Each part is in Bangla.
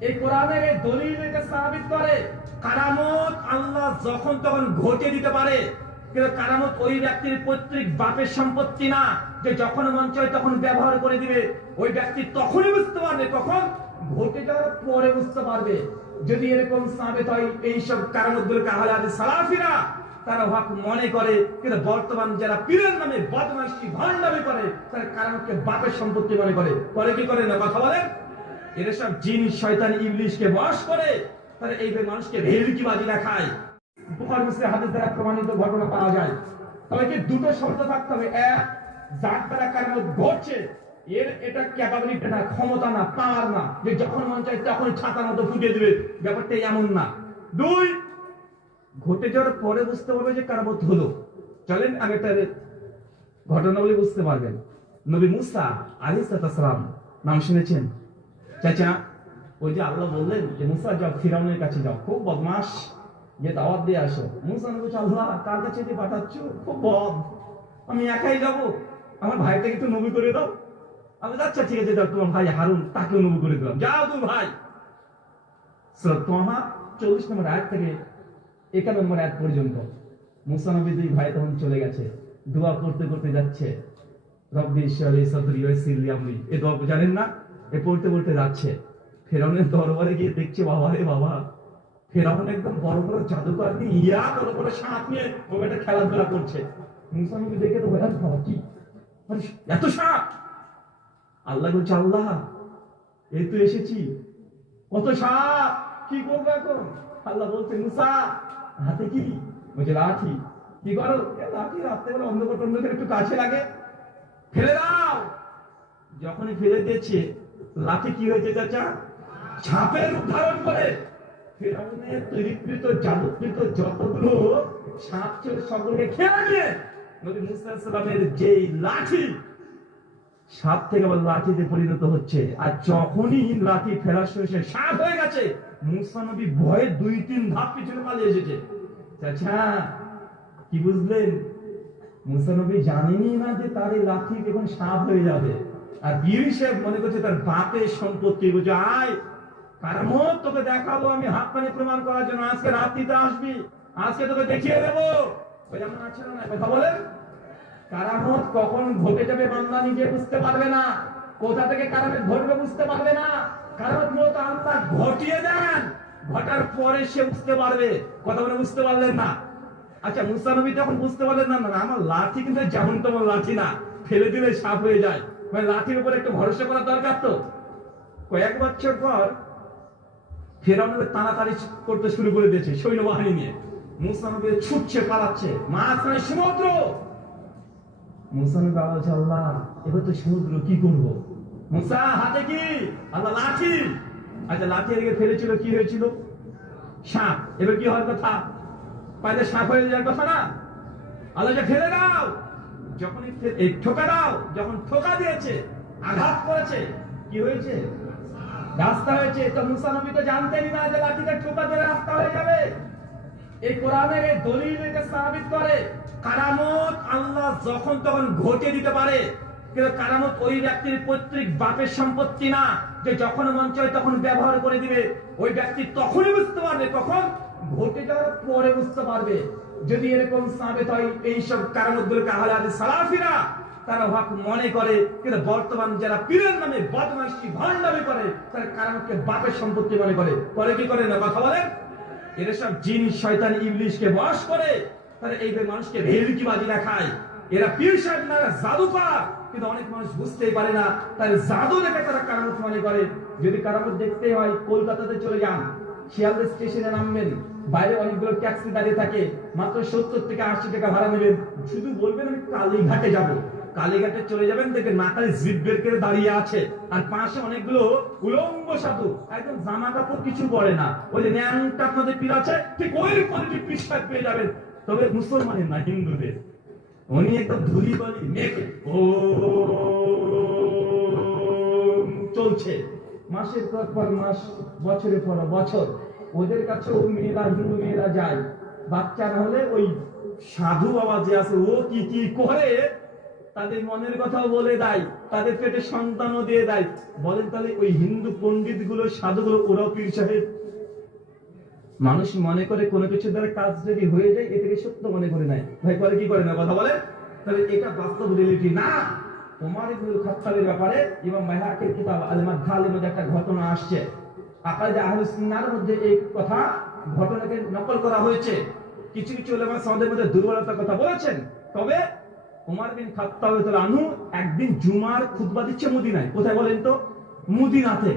এই কোরআনের এই দলিল এটা সাবিত করে, কারামত আল্লাহ যখন তখন ঘটে দিতে পারে। কিন্তু কারামত ওই ব্যক্তির পৈতৃক বাপের সম্পত্তি না, যে যখন মন চায় তখন ব্যবহার করে দিবে। ওই ব্যক্তি তখনই বুঝতে পারবে, কখন? ঘটে যাওয়ার পরে বুঝতে পারবে। যদি এরকম সাবেত হয়, এইসব কারামত গুলোকে আহলে হাদিস সালাফিরা তারা হক মনে করে। কিন্তু বর্তমান যারা পীরের নামে বদমাইশি ভণ্ডামি করে, তারা কারামতকে বাপের সম্পত্তি মনে করে। করে কি করে না? কথা বলেন। এরা সব জিন, শয়তান, ইবলিশকে বশ করে তারা এইভাবে মানুষকে ভেলকিবাজি দেখায়। বুখারী মুসলিম হাদিস দ্বারা প্রমাণিত ঘটনা পাওয়া যায়। তবে কি দুটো শর্ত থাকতে হবে। এক যার দ্বারা কারণ ঘটছে, এর এটা ক্যাপাবিলিটি না, ক্ষমতা না পাওয়ার না। যে যখন মন চায় তখন ছাতার মতো ফুটিয়ে দিবে। ব্যাপারটা এমন না। দুই, ঘটে যাওয়ার পরে বুঝতে পারবে যে কারামত হলো। চলেন আমি একটা ঘটনাবলী বুঝতে পারবেন। নবী মুসা আলিসালাম নাম শুনেছেন? চাচা ওই যে আল্লাহ বললেন যে মুসা যাও ফিরাউনের কাছে যাও। খুব বদমাস যে দাওয়াত দিয়ে আসো। মুসা বলছে, আল্লাহ কার কাছে দিয়ে পাঠাচ্ছ? খুব বদ। আমি একাই যাব। আমার ভাইটাকে একটু নবী করে দাও। আমি আচ্ছা ঠিক আছে যাও তোমার ভাই হারুন তাকেও নবী করে দিলাম। যাও তুমি ভাই! তোমার চল্লিশ নম্বর আয়াত থেকে একান্ন নম্বর আয়াত পর্যন্ত মুসা নবী দুই ভাই তখন চলে গেছে। দোয়া করতে করতে যাচ্ছে। রব্বি ঈশ্বরী সদরি ওয়াসিরলি আমরি। এ দোয়া জানেন না? এ পড়তে পড়তে যাচ্ছে। ফেরাউনের দরবারে গিয়ে দেখছে, বাবা রে বাবা। ফেরাউন একদম বড় বড় জাদুকর দিয়ে ইয়া বড় বড় সাপ নিয়ে ও একটা খেলাধুলা করছে। মুসা নবী দেখে তো ভয়ান বাবা কি? এত সাপ! আল্লাহ বলছে, আল্লাহ এই তো এসেছি। কত সাপ! কি করব এখন? আল্লাহ বলছে, মুসা, হাতে কি? বলছে, লাঠি। কি করো? লাঠি রাত্রেবেলা অন্ধকার টন্ধকার একটু কাছে লাগে। ফেলে দাও! যখনই ফেলে দিয়েছে লাঠি কি হয়েছে চাচা? ছাপের রূপ ধারণ করে ফেরাউনের তৈরিকৃত, জাদুকৃত যতগুলো ছিল খেয়ে নিয়ে নবী মুসা যেই লাঠি সাপ থেকে আবার লাঠিতে পরিণত হচ্ছে। আর যখনই লাঠি ফেরার শেষে সাপ হয়ে গেছে, মুসা নবী ভয়ে দুই, তিন ধাপ পিছনে পালিয়ে এসেছে। আচ্ছা কি বুঝলেন? মুসা নবী জানেনই না যে তার এই লাঠি এখন সাপ হয়ে যাবে। আর বীর সাহেব মনে করছে তার বাপের সম্পত্তি। বুঝে আয় কারামত তোকে দেখাবো আমি? হাত পানি প্রমাণ করার জন্য আজকে রাত্রিতে আসবি। আজকে তোকে দেখিয়ে দেবো। আছে না কথা বলেন। কারামত কখন ঘটে যাবে বান্দা নিজে বুঝতে পারবে না। কোথা থেকে কারামত ঘটবে বুঝতে পারবে না। কারামত মূলত ঘটিয়ে দেন, ঘটার পরে সে বুঝতে পারবে। কথা বলে, বুঝতে পারলেন না? আচ্ছা মুসা নবী তখন বুঝতে পারলেন না না আমার লাঠি কিন্তু যেমন তেমন লাঠি না। ফেলে দিলে সাপ হয়ে যায়। লাঠির উপর একটু ভরসা করা দরকার তো। কয়েক বছর পর ফেরাউন তাড়াতাড়ি করতে শুরু করে দিয়েছে সৈন্যবাহিনী নিয়ে। মুসা নবী ছুটছে, পালাচ্ছে। মাঝখানে সমুদ্র! নবী আওয়াজ আল্লাহ, এবার তো সমুদ্র, কি করব? মুসা, হাতে কি? আল্লাহ, লাঠি! আচ্ছা লাঠি এদিকে ফেলেছিল, কি হয়েছিল? সাপ। এবার কি হওয়ার কথা? পাইলে সাপ হয়ে যাওয়ার কথা না? আল্লাহ ফেলে দাও! যখনই ফে- এই ঠোকা দাও, যখন ঠোকা দিয়েছে, আঘাত করেছে, কি হয়েছে? রাস্তা হয়েছে। তো মুসা নবী তো জানতেনই না যে লাঠিটা ঠোকা দিলে রাস্তা হয়ে যাবে। এই কোরআনের এই দলিল এটা সাবিত করে, কারামত আল্লাহ যখন তখন ঘটে দিতে পারে। কিন্তু কারামত ওই ব্যক্তির পৈতৃক বাপের সম্পত্তি না, যে যখন মন চায় তখন ব্যবহার করে দিবে। ওই ব্যক্তি তখনই বুঝতে পারবে, কখন? ঘটে যাওয়ার পরে বুঝতে পারবে। যদি এরকম সাবেত হয় এইসব কারামত গুলোকে আহলে হাদিস সালাফিরা তারা হক মনে করে। কিন্তু বর্তমান যারা পীরের নামে বদমাইশি ভণ্ডামি করে, তারা কারামতকে বাপের সম্পত্তি মনে করে। পরে কি করে না কথা বলেন? এরা সব জিন, শয়তান, ইবলিশকে বশ করে। তারা এইভাবে মানুষকে ভেলকিবাজি দেখায় এরা পীর সাহেব না, এরা জাদুকর। কিন্তু অনেক মানুষ বুঝতেই পারে না তাই জাদু দেখে তারা কারামত মনে করে। যদি কারামত দেখতে হয়, কলকাতাতে চলে যান। শিয়ালদা স্টেশনে নামবেন। বাইরে অনেকগুলো ট্যাক্সি দাঁড়িয়ে থাকে। মাত্র সত্তর থেকে আশি টাকা ভাড়া নেবেন। শুধু বলবেন, আমি কালীঘাটে যাব। কালীঘাটে চলে যাবেন, দেখবেন মাথায় জিপ বের করে দাঁড়িয়ে আছে। আর পাশে অনেকগুলো উলঙ্গ সাধু। একদম জামা কাপড় কিছু পরে না। ওই যে ন্যাংটা আপনাদের পীর আছে, ঠিক ওই কোয়ালিটি পিস পেয়ে যাবেন। তবে মুসলমানের না, হিন্দুদের। উনি একদম ধুলি বালি মেঘে। ও চলছে। মাসের পর পর মাস, বছরের পর বছর। ওদের কাছে ও মেয়েরা, হিন্দু মেয়েরা যায়। বাচ্চা না হলে ওই সাধু বাবা যে আছে ও কি কি করে? তাদের মনের কথাও বলে দেয়, তাদের পেটে সন্তানও দিয়ে দেয়। বলেন তাহলে ওই হিন্দু পণ্ডিতগুলো সাধুগুলো, ওরাও পীর সাহেব মানুষ মনে করে কোনো কিছু দ্বারা কাজ যদি হয়ে যায়, এটাকে সত্য মনে করে নেয়। ভাই করে কি করে না কথা বলে তাহলে এটা বাস্তব রিয়েলিটি না। তোমার ইবনুল খাত্তাবের ব্যাপারে এবং বাইহাকের কিতাব আল মাদখালের মধ্যে একটা ঘটনা আসছে। আকাদে আহলুস সুন্নাহর মধ্যে এই কথা ঘটনাকে নকল করা হয়েছে। কিছু কিছু উলামা সমাজের মধ্যে দুর্বলতার কথা বলেছেন। তবে ওমর বিন খাত্তাব আনহু একদিন জুমার খুতবা দিচ্ছে মদিনায়। কোথায় বলেন তো? মদিনাতে।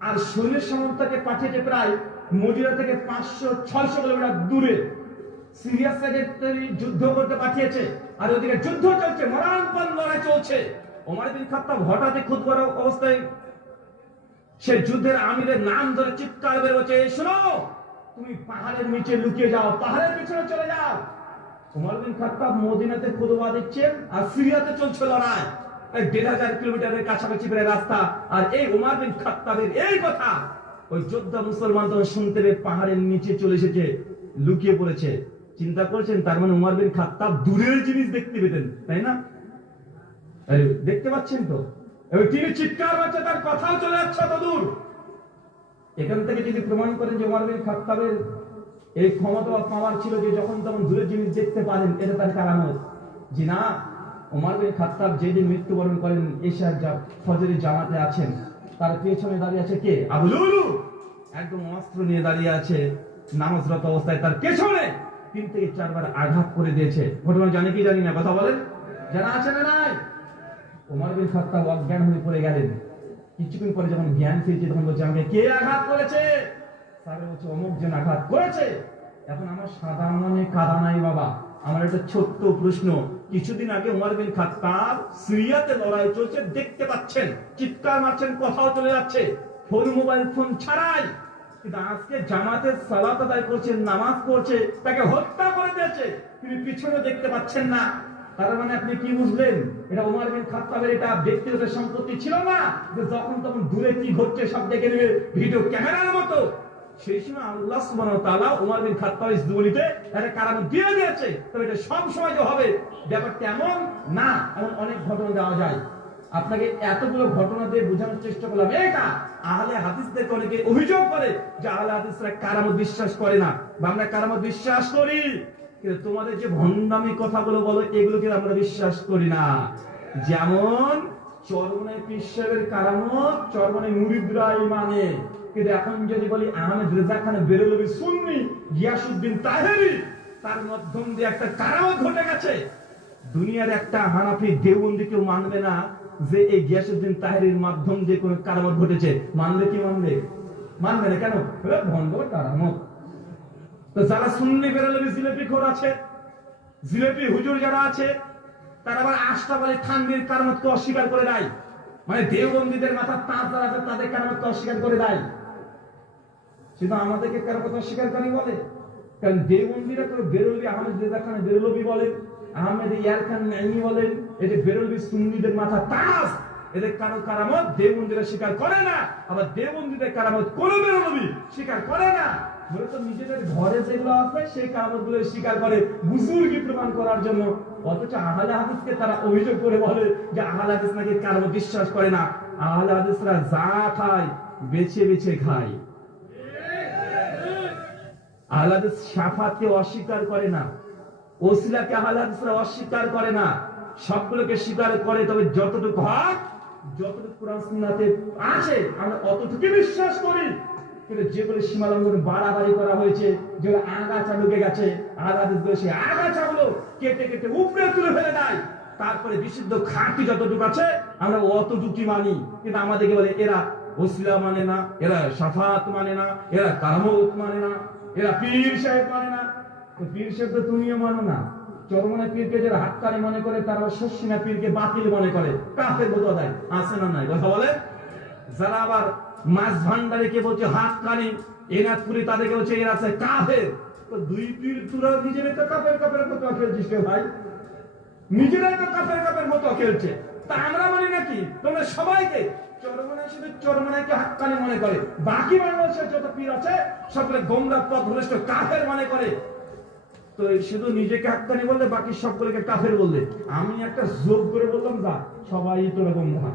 আর সৈন্য সামন্তকে পাঠিয়েছে প্রায় মদিনা থেকে পাঁচশো, ছয়শো কিলোমিটার দূরে সিরিয়া সেক্রেটারি যুদ্ধ করতে পাঠিয়েছে। আর ওদিকে যুদ্ধ চলছে মরণপণ লড়াই চলছে। ওমর বিন খাত্তাব হঠাৎ খুদ করা অবস্থায় সে যুদ্ধের আমিরের নাম ধরে চিৎকার বের হচ্ছে "এই শোনো, তুমি পাহাড়ের নিচে লুকিয়ে যাও, পাহাড়ের পিছনে চলে যাও। ওমর বিন খাত্তাব মদিনাতে খুদবা দিচ্ছেন আর সিরিয়াতে চলছে লড়াই। এই দেড় হাজার কিলোমিটারের কাছাকাছি প্রায় রাস্তা। আর এই ওমর বিন খাত্তাবের এই কথা ওই যোদ্ধা মুসলমান তখন শুনতে পাহাড়ের নিচে চলে এসেছে, লুকিয়ে পড়েছে। চিন্তা করছেন, তার মানে উমার বিন খাত্তাব দূরের জিনিস দেখতে পেতেন, তাই না? দেখতে পাচ্ছেন তো? তিনি চিৎকার মারছে, তার কথাও চলে যাচ্ছে অত দূর। এখান থেকে যদি প্রমাণ করেন যে উমার বিন খাত্তাবের এই ক্ষমতা বা পাওয়ার ছিল যে যখন তখন দূরের জিনিস দেখতে পারেন, এটা তার কারামত যে না, উমার বিন খাত্তাব যেদিন মৃত্যুবরণ করেন এশার ফজরের জামাতে আছেন তার পেছনে দাঁড়িয়ে আছে কে? আবু লুলু। একদম অস্ত্র নিয়ে দাঁড়িয়ে আছে। নামাজরত অবস্থায় তার পেছনে। তিন থেকে চারবার আঘাত করে দিয়েছে। ঘটনা জানে কি জানি না, কথা বলেন জানা আছে না নাই? ওমর বিন খাত্তাব অজ্ঞান হয়ে পড়ে গেলেন। কিছুক্ষণ পরে যখন জ্ঞান ফিরছে, তখন বলছে, আমাকে কে আঘাত করেছে? স্যার বলছে, অমুক জন আঘাত করেছে? এখন আমার সাদা মনে কাদা নাই বাবা। আমার একটা ছোট্ট প্রশ্ন। কিছুদিন আগে উমর বিন খাত্তাব সিরিয়াতে লড়াই চলছে, দেখতে পাচ্ছেন, চিৎকার মারছেন, কথাও চলে যাচ্ছে। ফোন, মোবাইল, ফোন ছাড়াই। কিন্তু আজকে নামাজ পড়ছে, তাকে হত্যা করে দিয়েছে। তিনি পিছনে দেখতে পাচ্ছেন না। মানে আপনি কি বুঝলেন? এটা এটা সম্পত্তি ছিল না যখন তখন দূরে কি সব দেখে নেবে। ভিডিও ক্যামেরার মতো। সেই সময় আল্লাহ সুবহানাহু তাআলা ওমর বিন খাত্তাবের জীবনীতে একটা কারণ দিয়ে দিয়েছে। তবে এটা সব সময় যে হবে ব্যাপারটা এমন না, এমন অনেক ঘটনা দেওয়া যায়। আপনাকে এতগুলো ঘটনা দিয়ে বোঝানোর চেষ্টা করলাম। এটা আহলে হাদিসদেরকে অনেকে অভিযোগ করে যে আহলে হাদিসরা কারামত বিশ্বাস করে না। বা আমরা কারামত বিশ্বাস করি, কিন্তু তোমাদের যে ভণ্ডামি কথাগুলো বলো, এগুলো কিন্তু আমরা বিশ্বাস করি না। যেমন চরমনে পিসের কারামত চরমনে মুরিদরাই মানে কিন্তু এখন যদি বলি আহমেদ রেজা খান বেরলবি সুন্নি গিয়াসুদ্দিন তাহেরি, তার মাধ্যম দিয়ে একটা কারামত ঘটে গেছে। দুনিয়ার একটা হানাফি দেওবন্দি কেউ মানবে না যে এই গিয়াসুদ্দিন তাহেরির মাধ্যম দিয়ে কোনো কারামত ঘটেছে। মানলে কি মানবে? মানবে না কেন? ভণ্ড কারামত। তো যারা সুন্নি বেরোলবি জিলেপি খোর আছে, জিলেপি হুজুর যারা আছে, তারা আবার আলী থানবীর কারামতকে অস্বীকার করে দেয়। মানে দেওবন্দীদের মাথার তাঁত যারা আছে তাদের কারামতকে অস্বীকার করে দেয়। শুধু আমাদেরকে কারামত অস্বীকার করি বলে? কারণ দেওবন্দীরা করে বেরোলবি আহমেদ খান বলেন, আহমেদ ইয়ার খান নাইমি বলেন যে বেরোলবি সুন্নিদের মাথা তাস এদের কারও কারামত দেওবন্দীরা স্বীকার করে না, আবার দেওবন্দীদের কারামত স্বীকার করে না। নিজেদের ঘরে যেগুলো আছে, সেই গুলো স্বীকার করে প্রমাণ করার জন্য। অথচ আহলে হাদিসকে তারা অভিযোগ করে বলে যে আহলে হাদিস নাকি বিশ্বাস করে না। আহলে হাদিসরা যা খায়, বেছে বেছে খায়। আহলাদিস সাফাতকে অস্বীকার করে না। ওসিলাকে আহলাদিসরা অস্বীকার করে না। সবগুলোকে স্বীকার করে, তবে যতটুকু হক, যতটুকু কোরআন আছে, আমরা অতটুকু বিশ্বাস করি। কিন্তু যেগুলো সীমা লঙ্ঘন বাড়াবাড়ি করা হয়েছে, যেগুলো আগাছা ঢুকে গেছে আহলাদিস সেই আগাছাগুলো কেটে কেটে উপরে তুলে ফেলে দেয়। তারপরে বিশুদ্ধ খাঁটি যতটুকু আছে, আমরা অতটুকুই মানি। কিন্তু আমাদেরকে বলে, এরা ওসিলা মানে না, এরা সাফাত মানে না, এরা কারামত মানে না। এরা পীর সাহেব মানে না। পীর সাহেব তো তুমিও মানো না। চরমনে পীরকে যারা হাক্কানি মনে করে তারা শস্যিনা পীরকে বাতিল মনে করে। কাফের বোধ দেয় আছে না নাই? কথা বলে যারা আবার মাছ ভান্ডারে বলছে হাক্কানি এনাথপুরি তাদেরকে বলছে এরা আছে কাফের। তো দুই পীর তোরা নিজেরাই তো কাফের কাফের মতো খেলছিস রে ভাই। নিজেরাই তো কাপের কাপের মতো খেলছে তা আমরা মানি নাকি? তোমরা সবাইকে হাক্কানি মনে করে। বাকি যত পীর আছে, সকলে গোমরা কাফের মনে করে। তো শুধু নিজেকে হাক্কানি বললে, বাকি কাফের বললে। আমি একটা যোগ করে বললাম, যা সবাই তো এরকম মহা।